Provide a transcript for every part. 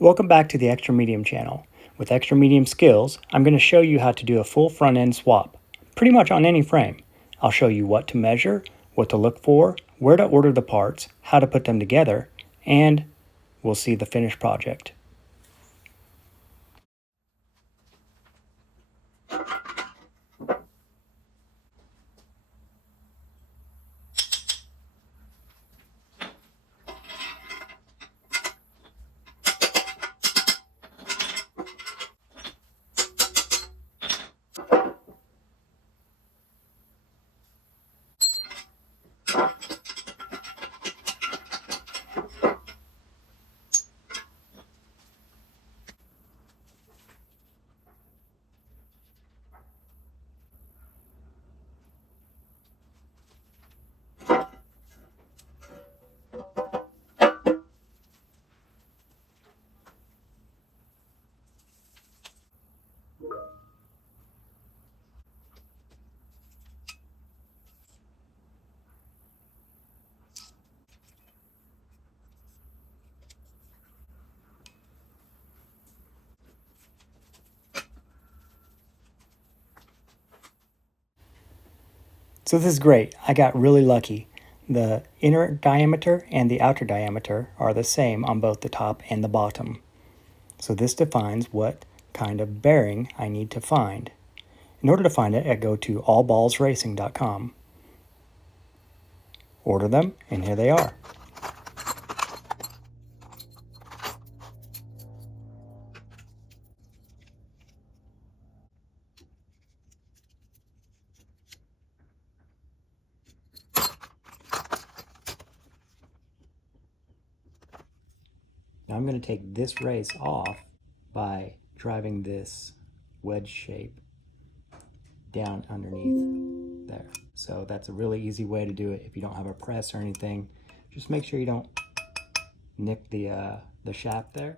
Welcome back to the Extra Medium channel. With Extra Medium Skills, I'm going to show you how to do a full front end swap, pretty much on any frame. I'll show you what to measure, what to look for, where to order the parts, how to put them together, and we'll see the finished project. So this is great. I got really lucky. The inner diameter and the outer diameter are the same on both the top and the bottom. So this defines what kind of bearing I need to find. In order to find it, I go to allballsracing.com, order them, and here they are. Now I'm going to take this race off by driving this wedge shape down underneath there. So that's a really easy way to do it if you don't have a press or anything. Just make sure you don't nick the shaft there.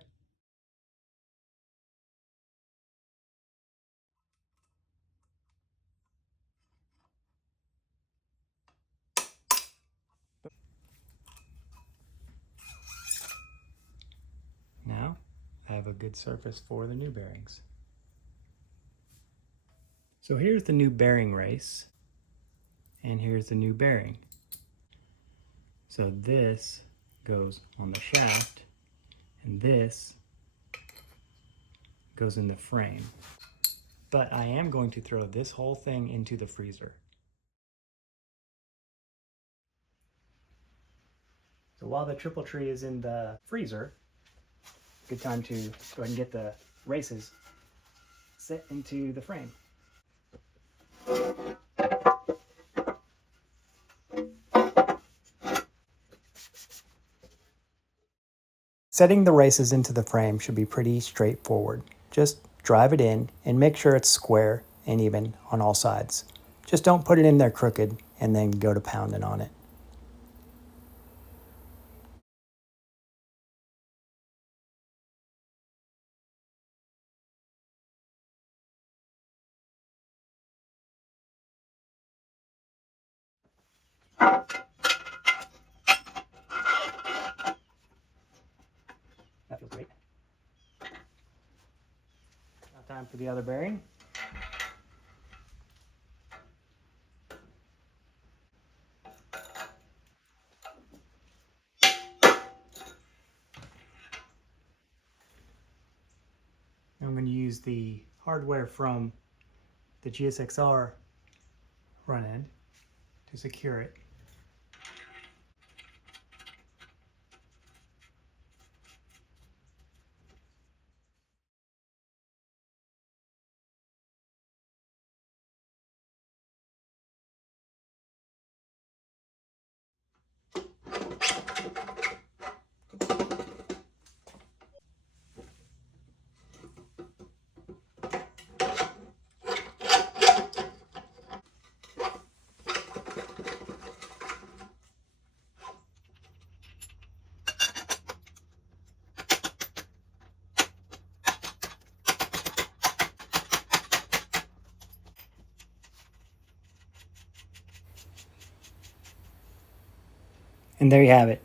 Now I have a good surface for the new bearings. So here's the new bearing race, and here's the new bearing. So this goes on the shaft, and this goes in the frame. But I am going to throw this whole thing into the freezer. So while the triple tree is in the freezer, good time to go ahead and get the races set into the frame. Setting the races into the frame should be pretty straightforward. Just drive it in and make sure it's square and even on all sides. Just don't put it in there crooked and then go to pounding on it. That feels great. Now time for the other bearing. I'm going to use the hardware from the GSX-R front end to secure it. And there you have it.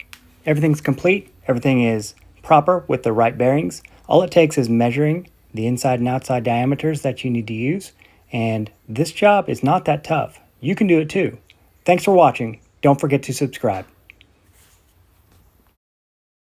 Everything's complete. Everything is proper with the right bearings. All it takes is measuring the inside and outside diameters that you need to use, and this job is not that tough. You can do it too. Thanks for watching. Don't forget to subscribe.